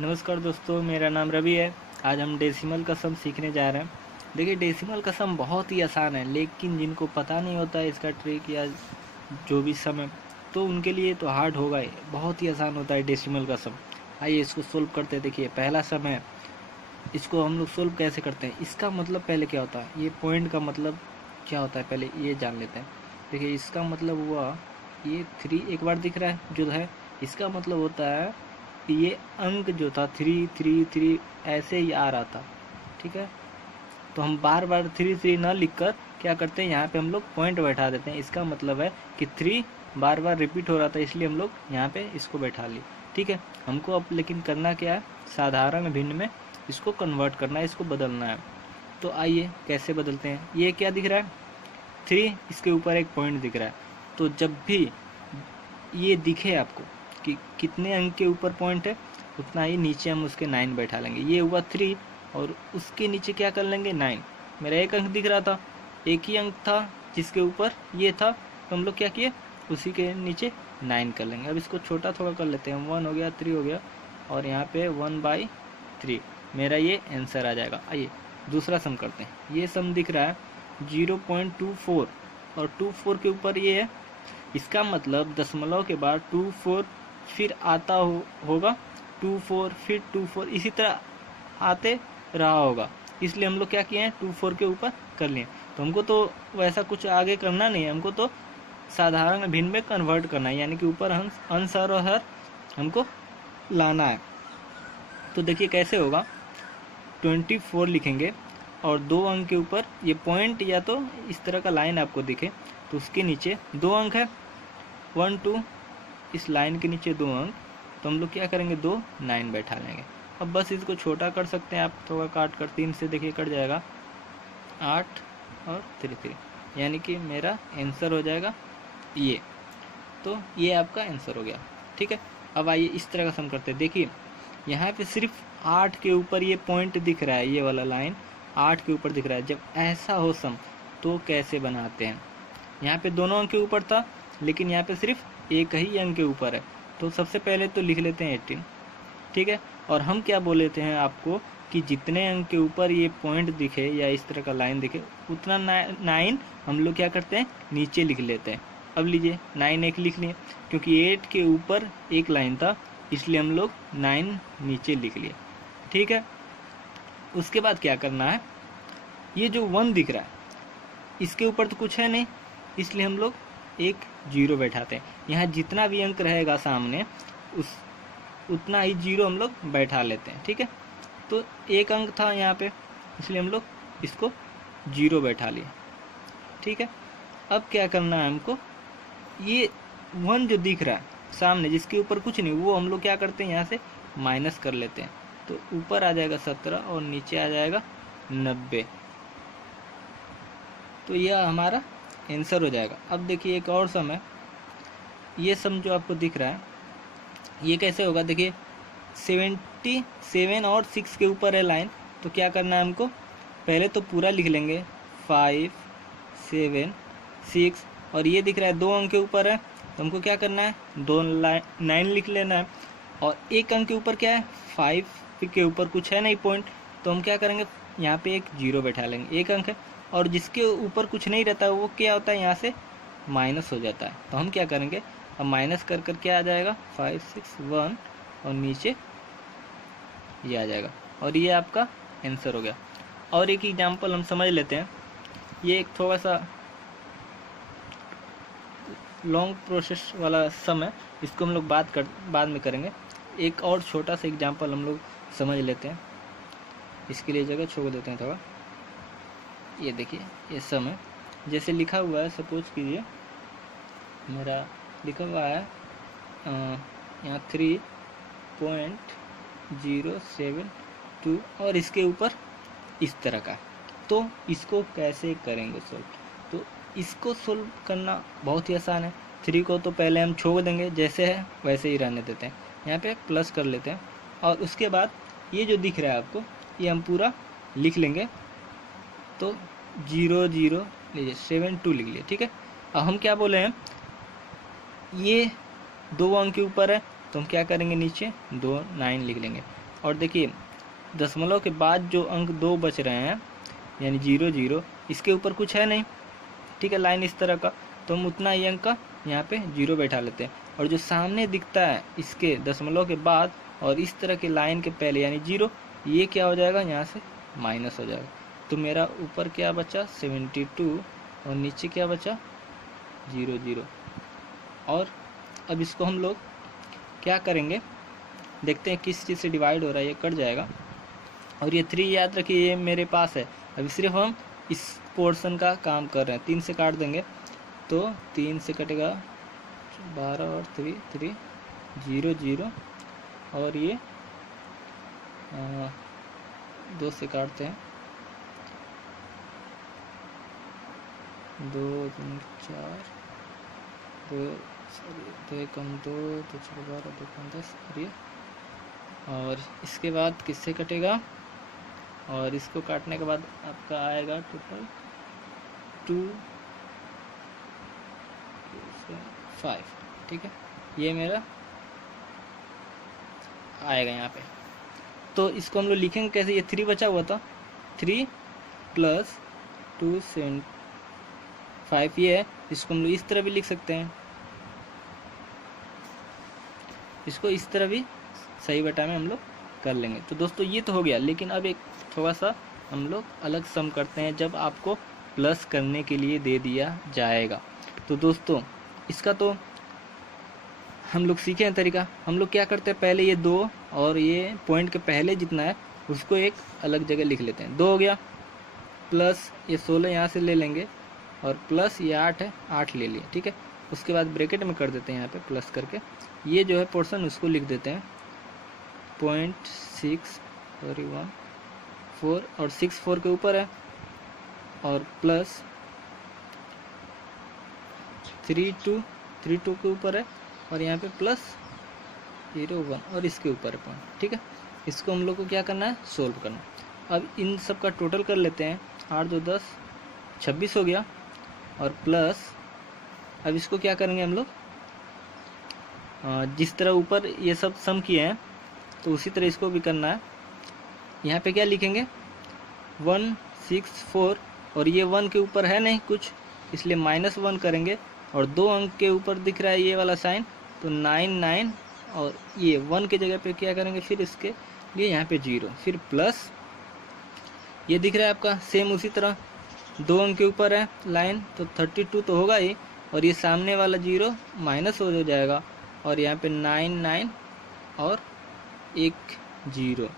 नमस्कार दोस्तों, मेरा नाम रवि है। आज हम डेसिमल का सम सीखने जा रहे हैं। देखिए, डेसिमल का सम बहुत ही आसान है, लेकिन जिनको पता नहीं होता है इसका ट्रिक या जो भी सम है, तो उनके लिए तो हार्ड होगा ही। बहुत ही आसान होता है डेसिमल का सम। आइए इसको सोल्व करते हैं। देखिए, पहला सम है, इसको हम लोग सोल्व कैसे करते हैं। इसका मतलब पहले क्या होता है, ये पॉइंट का मतलब क्या होता है, पहले ये जान लेते हैं। देखिए, इसका मतलब हुआ ये 3 एक बार दिख रहा है जो है, इसका मतलब होता है ये अंक जो था 3 3 3 ऐसे ही आ रहा था। ठीक है, तो हम बार बार 3 3 ना लिख कर क्या करते हैं, यहाँ पे हम लोग पॉइंट बैठा देते हैं। इसका मतलब है कि 3 बार बार रिपीट हो रहा था, इसलिए हम लोग यहाँ पे इसको बैठा लिए। ठीक है, हमको अब लेकिन करना क्या है, साधारण भिन्न में इसको कन्वर्ट करना है, इसको बदलना है। तो आइए कैसे बदलते हैं। ये क्या दिख रहा है, 3, इसके ऊपर एक पॉइंट दिख रहा है। तो जब भी ये दिखे आपको कि कितने अंक के ऊपर पॉइंट है, उतना ही नीचे हम उसके 9 बैठा लेंगे। ये हुआ 3 और उसके नीचे क्या कर लेंगे, 9। मेरा एक अंक दिख रहा था, एक ही अंक था जिसके ऊपर ये था, तो हम लोग क्या किए, उसी के नीचे 9 कर लेंगे। अब इसको छोटा थोड़ा कर लेते हैं, 1 हो गया, 3 हो गया, और यहाँ पे 1/3 मेरा ये आंसर आ जाएगा। आइए दूसरा सम करते हैं। ये सम दिख रहा है 0.24 और 24 के ऊपर ये है। इसका मतलब दशमलव के बाद 24 फिर आता होगा 24, फिर 24, इसी तरह आते रहा होगा। इसलिए हम लोग क्या किए हैं, 24 के ऊपर कर लिए। तो हमको तो वैसा कुछ आगे करना नहीं है, हमको तो साधारण भिन्न में कन्वर्ट करना है, यानी कि ऊपर अंश और हर हमको लाना है। तो देखिए कैसे होगा, 24 लिखेंगे और 2 अंक के ऊपर ये पॉइंट या तो इस तरह का लाइन आपको दिखे, तो उसके नीचे 2 अंक है, 1 2, इस लाइन के नीचे 2 अंक, तो हम लोग क्या करेंगे, 2 9 बैठा लेंगे। अब बस इसको छोटा कर सकते हैं आप, थोड़ा काट कर 3 से देखिए कट जाएगा, 8 और 3 3, यानी कि मेरा आंसर हो जाएगा ये। तो ये आपका आंसर हो गया। ठीक है, अब आइए इस तरह का सम करते हैं। देखिए यहाँ पे सिर्फ 8 के ऊपर ये पॉइंट दिख रहा है, ये वाला लाइन 8 के ऊपर दिख रहा है। जब ऐसा हो सम तो कैसे बनाते हैं, यहाँ पे दोनों अंक के ऊपर था, लेकिन यहाँ पे सिर्फ एक ही अंक के ऊपर है। तो सबसे पहले तो लिख लेते हैं 18। ठीक है, और हम क्या बोले थे हैं आपको कि जितने अंक के ऊपर ये पॉइंट दिखे या इस तरह का लाइन दिखे, उतना 9 हम लोग क्या करते हैं, नीचे लिख लेते हैं। अब लीजिए 9 एक लिख लिए, क्योंकि 8 के ऊपर एक लाइन था, इसलिए हम लोग 9 नीचे लिख लिए। ठीक है, उसके बाद क्या करना है, ये जो 1 दिख रहा है इसके ऊपर तो कुछ है नहीं, इसलिए हम लोग एक 0 बैठाते हैं। यहाँ जितना भी अंक रहेगा सामने उस उतना ही 0 हम लोग बैठा लेते हैं। ठीक है, तो एक अंक था यहाँ पे, इसलिए हम लोग इसको 0 बैठा लिए। ठीक है, अब क्या करना है हमको, ये 1 जो दिख रहा है सामने जिसके ऊपर कुछ नहीं, वो हम लोग क्या करते हैं, यहाँ से माइनस कर लेते हैं। तो ऊपर आ जाएगा 17 और नीचे आ जाएगा 90। तो यह हमारा आंसर हो जाएगा। अब देखिए एक और सम है, ये सम जो आपको दिख रहा है ये कैसे होगा। देखिए 77 और 6 के ऊपर है लाइन, तो क्या करना है हमको, पहले तो पूरा लिख लेंगे 5 7 6, और ये दिख रहा है 2 अंक के ऊपर है, तो हमको क्या करना है, 2 9 लिख लेना है। और एक अंक के ऊपर क्या है, 5 के ऊपर कुछ है नहीं पॉइंट, तो हम क्या करेंगे, यहाँ पे एक 0 बैठा लेंगे। एक अंक है और जिसके ऊपर कुछ नहीं रहता है वो क्या होता है, यहाँ से माइनस हो जाता है। तो हम क्या करेंगे, अब माइनस कर कर क्या आ जाएगा, 5 6 1, और नीचे ये आ जाएगा, और ये आपका आंसर हो गया। और एक एग्जांपल हम समझ लेते हैं, ये एक थोड़ा सा लॉन्ग प्रोसेस वाला सम है, इसको हम लोग बाद में करेंगे। एक और छोटा सा एग्जांपल हम लोग समझ लेते हैं, इसके लिए जगह छोड़ देते हैं थोड़ा। ये देखिए ये सम है, जैसे लिखा हुआ है, सपोज कीजिए मेरा लिखा हुआ है यहाँ 3.072 और इसके ऊपर इस तरह का। तो इसको कैसे करेंगे सोल्व, तो इसको सोल्व करना बहुत ही आसान है। 3 को तो पहले हम छोड़ देंगे, जैसे है वैसे ही रहने देते हैं, यहाँ पे प्लस कर लेते हैं, और उसके बाद ये जो दिख रहा है आपको ये हम पूरा लिख लेंगे। तो 0 0 लीजिए 72 लिख लिए। ठीक है, अब हम क्या बोले हैं, ये 2 अंक के ऊपर है, तो हम क्या करेंगे, नीचे 2 9 लिख लेंगे। और देखिए दशमलव के बाद जो अंक 2 बच रहे हैं यानी 0 0, इसके ऊपर कुछ है नहीं, ठीक है, लाइन इस तरह का, तो हम उतना ही अंक का यहाँ पे 0 बैठा लेते हैं। और जो सामने दिखता है इसके दशमलव के बाद और इस तरह की लाइन के पहले यानी 0, ये क्या हो जाएगा, यहाँ से माइनस हो जाएगा। तो मेरा ऊपर क्या बचा 72 और नीचे क्या बचा 0 0। और अब इसको हम लोग क्या करेंगे, देखते हैं किस चीज़ से डिवाइड हो रहा है, ये कट जाएगा। और ये 3 याद रखिए ये मेरे पास है, अभी सिर्फ हम इस पोर्शन का काम कर रहे हैं। 3 से काट देंगे तो 3 से कटेगा 12 और 3 3 0 0, और ये 2 से काटते हैं 2 3 4 2 1 2 तो 12 2 10 और ये, और इसके बाद किससे कटेगा, और इसको काटने के बाद आपका आएगा टोटल 2 5, ठीक है, ये मेरा आएगा यहाँ पे। तो इसको हम लोग लिखेंगे कैसे, ये 3 बचा हुआ था, 3 + 2 7 5 ये है, इसको हम लोग इस तरह भी लिख सकते हैं, इसको इस तरह भी सही बटा में हम लोग कर लेंगे। तो दोस्तों ये तो हो गया, लेकिन अब एक थोड़ा सा हम लोग अलग सम करते हैं जब आपको प्लस करने के लिए दे दिया जाएगा। तो दोस्तों इसका तो हम लोग सीखे हैं तरीका। हम लोग क्या करते हैं, पहले ये 2 और ये पॉइंट के पहले जितना है उसको एक अलग जगह लिख लेते हैं। 2 हो गया, प्लस ये 16 यहाँ से ले लेंगे, और प्लस ये 8 है, 8 ले लिए, ठीक है। उसके बाद ब्रैकेट में कर देते हैं यहाँ पे प्लस करके, ये जो है पोर्शन उसको लिख देते हैं 0.6 और 1 4 और 6 4 के ऊपर है, और प्लस 3 2 के ऊपर है, और यहाँ पे प्लस 0 1 और इसके ऊपर है पॉइंट, ठीक है। इसको हम लोग को क्या करना है, सोल्व करना है। अब इन सब का टोटल कर लेते हैं, 8 2 10 26 हो गया, और प्लस अब इसको क्या करेंगे हम लोग, जिस तरह ऊपर ये सब सम किए हैं तो उसी तरह इसको भी करना है। यहाँ पे क्या लिखेंगे 1 6 4, और ये 1 के ऊपर है नहीं कुछ, इसलिए -1 करेंगे, और 2 अंक के ऊपर दिख रहा है ये वाला साइन, तो 9 9, और ये 1 की जगह पे क्या करेंगे फिर इसके लिए यहाँ पे 0, फिर प्लस ये दिख रहा है आपका सेम उसी तरह 2 अंक के ऊपर है लाइन, तो 32 तो होगा ही, और ये सामने वाला 0 माइनस हो जाएगा, और यहाँ पे 9 9 और 1 0,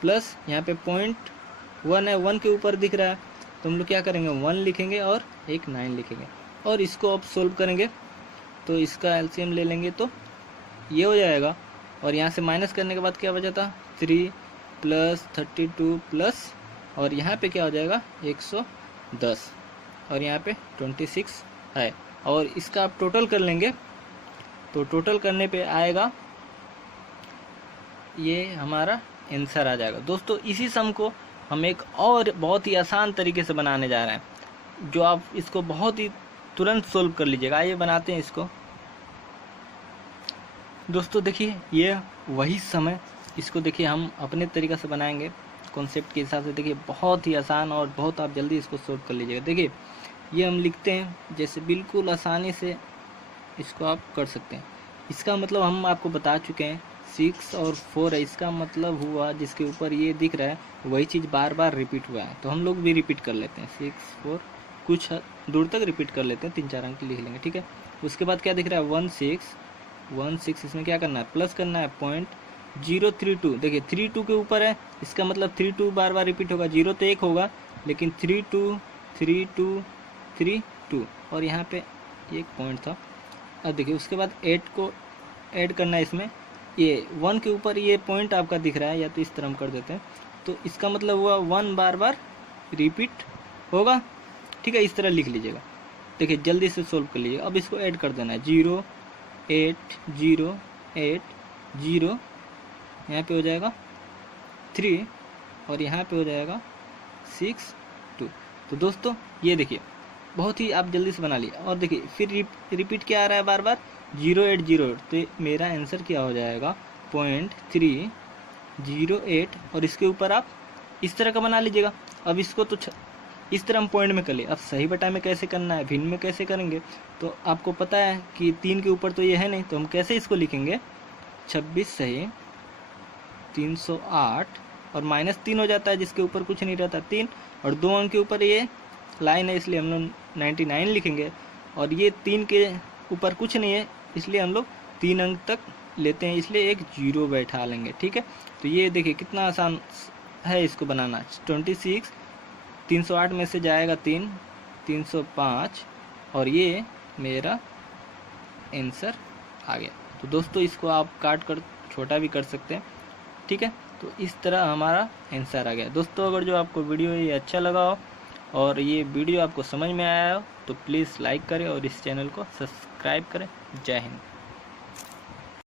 प्लस यहाँ पे 0.1 है, 1 के ऊपर दिख रहा है, तो हम लोग क्या करेंगे 1 लिखेंगे और एक 9 लिखेंगे, और इसको अब सोल्व करेंगे तो इसका एलसीएम ले लेंगे तो ये हो जाएगा। और यहाँ से माइनस करने के बाद क्या बचा था 3 + 32 प्लस, और यहाँ पे क्या हो जाएगा 110, और यहाँ पे 26 है, और इसका आप टोटल कर लेंगे तो टोटल करने पे आएगा ये हमारा आंसर आ जाएगा। दोस्तों इसी सम को हम एक और बहुत ही आसान तरीके से बनाने जा रहे हैं, जो आप इसको बहुत ही तुरंत सोल्व कर लीजिएगा। आइए बनाते हैं इसको। दोस्तों देखिए ये वही सम है, इसको देखिए हम अपने तरीक़े से बनाएंगे कॉन्सेप्ट के हिसाब से। देखिए बहुत ही आसान और बहुत आप जल्दी इसको सोल्व कर लीजिएगा। देखिए ये हम लिखते हैं जैसे बिल्कुल आसानी से इसको आप कर सकते हैं। इसका मतलब हम आपको बता चुके हैं 6 और 4 है, इसका मतलब हुआ जिसके ऊपर ये दिख रहा है वही चीज़ बार बार रिपीट हुआ है, तो हम लोग भी रिपीट कर लेते हैं 6 4, कुछ दूर तक रिपीट कर लेते हैं, 3 4 अंक लिख लेंगे, ठीक है। उसके बाद क्या दिख रहा है 1 6, इसमें क्या करना है प्लस करना है 0.032। देखिए 32 के ऊपर है, इसका मतलब 32 बार बार रिपीट होगा, 0 तो 1 होगा, लेकिन 32 32 32, और यहाँ पे एक पॉइंट था। अब देखिए उसके बाद 8 को ऐड करना है इसमें, ये 1 के ऊपर ये पॉइंट आपका दिख रहा है, या तो इस तरह हम कर देते हैं, तो इसका मतलब हुआ 1 बार बार रिपीट होगा, ठीक है। इस तरह लिख लीजिएगा। देखिए जल्दी से सोल्व कर लीजिएगा। अब इसको ऐड कर देना है 0 8 0 8 0, यहाँ पे हो जाएगा 3, और यहाँ पे हो जाएगा 6 2। तो दोस्तों ये देखिए बहुत ही आप जल्दी से बना लिए। और देखिए फिर रिपीट क्या आ रहा है बार बार 0808, तो मेरा आंसर क्या हो जाएगा 0.3 08 और इसके ऊपर आप इस तरह का बना लीजिएगा। अब इसको तो इस तरह हम पॉइंट में कर लिए। अब सही बटा में कैसे करना है, भिन्न में कैसे करेंगे, तो आपको पता है कि 3 के ऊपर तो ये है नहीं, तो हम कैसे इसको लिखेंगे, 26 सही 308 और -3 हो जाता है जिसके ऊपर कुछ नहीं रहता 3, और 2 अंक के ऊपर ये लाइन है इसलिए हम लोग 99 लिखेंगे, और ये 3 के ऊपर कुछ नहीं है इसलिए हम लोग 3 अंक तक लेते हैं इसलिए एक 0 बैठा लेंगे। ठीक है, तो ये देखिए कितना आसान है इसको बनाना। 26 308 में से जाएगा 3 305 और ये मेरा आंसर आ गया। तो दोस्तों इसको आप काट कर छोटा भी कर सकते हैं। ठीक है, तो इस तरह हमारा आंसर आ गया। दोस्तों अगर जो आपको वीडियो ये अच्छा लगा हो और ये वीडियो आपको समझ में आया हो तो प्लीज़ लाइक करें और इस चैनल को सब्सक्राइब करें। जय हिंद।